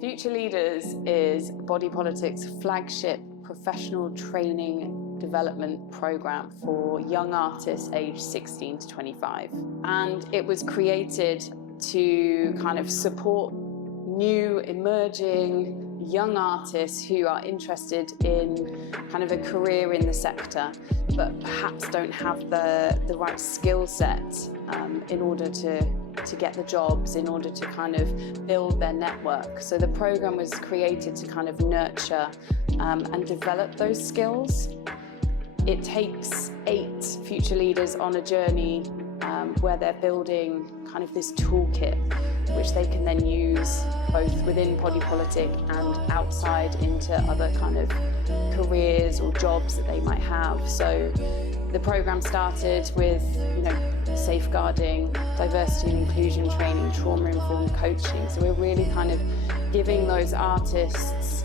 Future Leaders is Body Politic's flagship professional training development program for young artists aged 16 to 25. And it was created to kind of support new, emerging young artists who are interested in kind of a career in the sector, but perhaps don't have the right skill set in order to get the jobs, in order to kind of build their network. So the program was created to kind of nurture and develop those skills. It takes 8 future leaders on a journey where they're building kind of this toolkit which they can then use both within Body Politic and outside into other kind of careers or jobs that they might have. So the program started with, safeguarding, diversity and inclusion training, trauma-informed coaching. So we're really kind of giving those artists,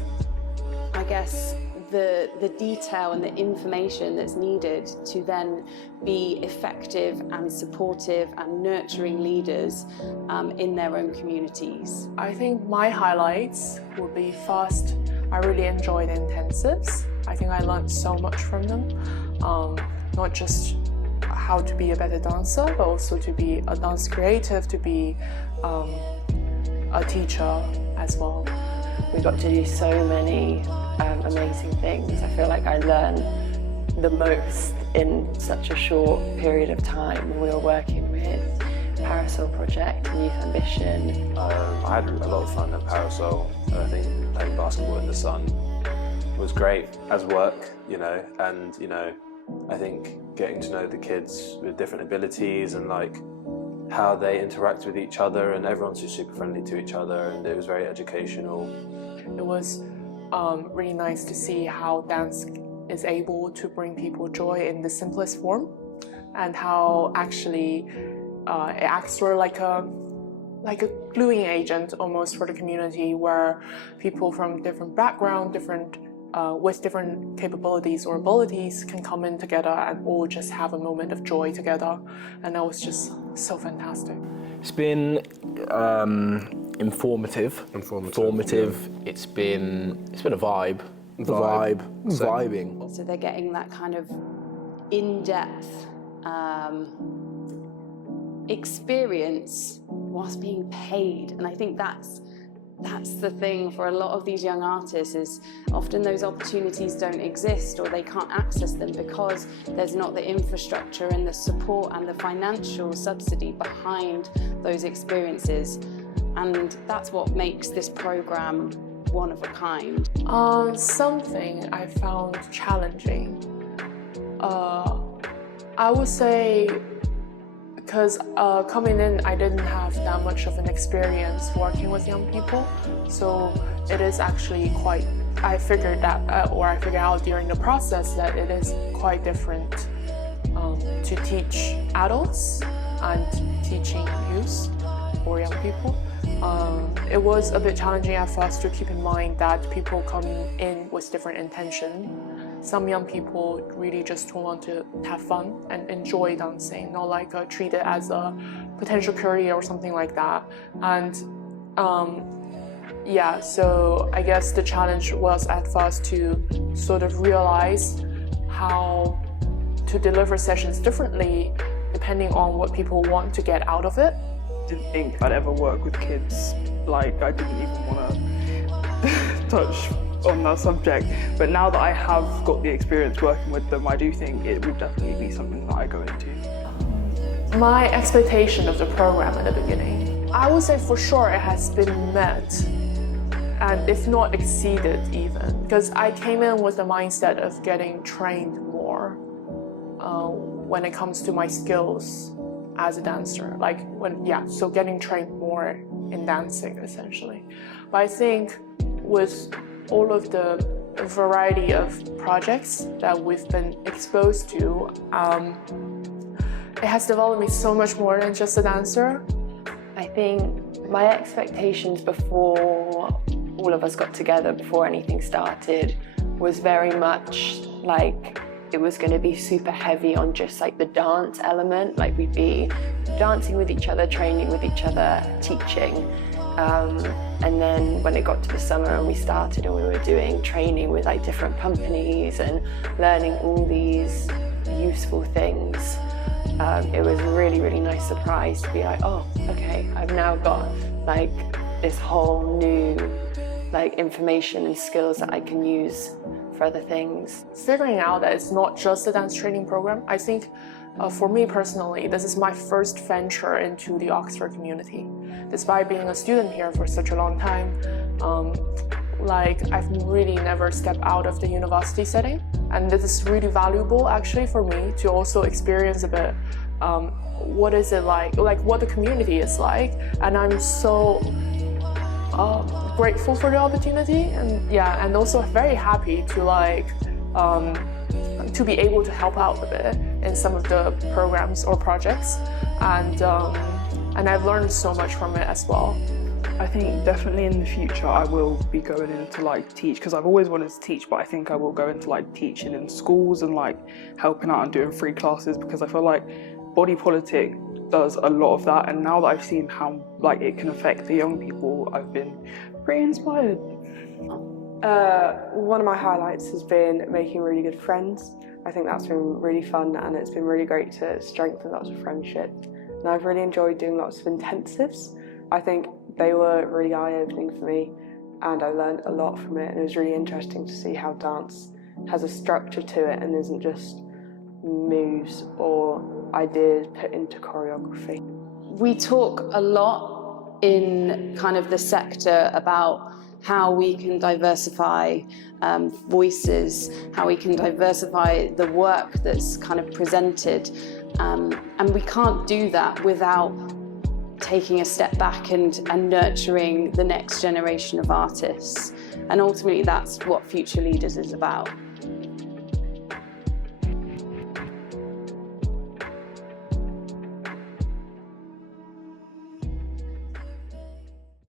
I guess, the detail and the information that's needed to then be effective and supportive and nurturing leaders in their own communities. I think my highlights would be first, I really enjoyed the intensives. I think I learned so much from them, not just how to be a better dancer, but also to be a dance creative, to be a teacher as well. We got to do so many amazing things. I feel like I learned the most in such a short period of time when we were working with Parasol Project and Youth Ambition. I had a lot of fun at Parasol. I think playing basketball in the sun was great as work, and I think getting to know the kids with different abilities and like how they interact with each other, and everyone's just super friendly to each other, and it was very educational. It was really nice to see how dance is able to bring people joy in the simplest form, and how actually it acts sort of like a gluing agent almost for the community, where people from different backgrounds, with different capabilities or abilities can come in together and all just have a moment of joy together, and that was just so fantastic. It's been informative. Yeah. It's been a vibe. Vibing. So they're getting that kind of in-depth experience whilst being paid, and I think that's the thing for a lot of these young artists, is often those opportunities don't exist or they can't access them because there's not the infrastructure and the support and the financial subsidy behind those experiences. And that's what makes this program one of a kind. Something I found challenging, I would say, because coming in, I didn't have that much of an experience working with young people, so it is actually I figured out during the process that it is quite different to teach adults and teaching youth or young people. It was a bit challenging at first to keep in mind that people come in with different intention. Some young people really just want to have fun and enjoy dancing, not like treat it as a potential career or something like that. And so I guess the challenge was at first to sort of realize how to deliver sessions differently depending on what people want to get out of it. Didn't think I'd ever work with kids. Like, I didn't even want to touch on that subject, but now that I have got the experience working with them, I do think it will definitely be something that I go into. My expectation of the program at the beginning, I would say for sure it has been met, and if not exceeded even, because I came in with the mindset of getting trained more when it comes to my skills as a dancer, so getting trained more in dancing essentially. But I think with all of the variety of projects that we've been exposed to, it has developed me so much more than just a dancer. I think my expectations before all of us got together, before anything started, was very much like it was going to be super heavy on just like the dance element. Like we'd be dancing with each other, training with each other, teaching. And then when it got to the summer and we started and we were doing training with like different companies and learning all these useful things, it was a really, really nice surprise to be like, oh, okay, I've now got like this whole new like information and skills that I can use for other things. Figuring out that it's not just a dance training program, I think for me personally, this is my first venture into the Oxford community. Despite being a student here for such a long time, like I've really never stepped out of the university setting, and this is really valuable actually for me to also experience a bit what is it like what the community is like, and I'm so grateful for the opportunity, and also very happy to to be able to help out a bit in some of the programs or projects, and I've learned so much from it as well. I think definitely in the future I will be going into like teach, because I've always wanted to teach, but I think I will go into like teaching in schools and like helping out and doing free classes, because I feel like body politic does a lot of that, and now that I've seen how like it can affect the young people, I've been pretty inspired. One of my highlights has been making really good friends. I think that's been really fun, and it's been really great to strengthen lots of friendships. And I've really enjoyed doing lots of intensives. I think they were really eye-opening for me, and I learned a lot from it, and it was really interesting to see how dance has a structure to it and isn't just moves or ideas put into choreography. We talk a lot in kind of the sector about how we can diversify voices, how we can diversify the work that's kind of presented, and we can't do that without taking a step back and nurturing the next generation of artists. And ultimately that's what Future Leaders is about.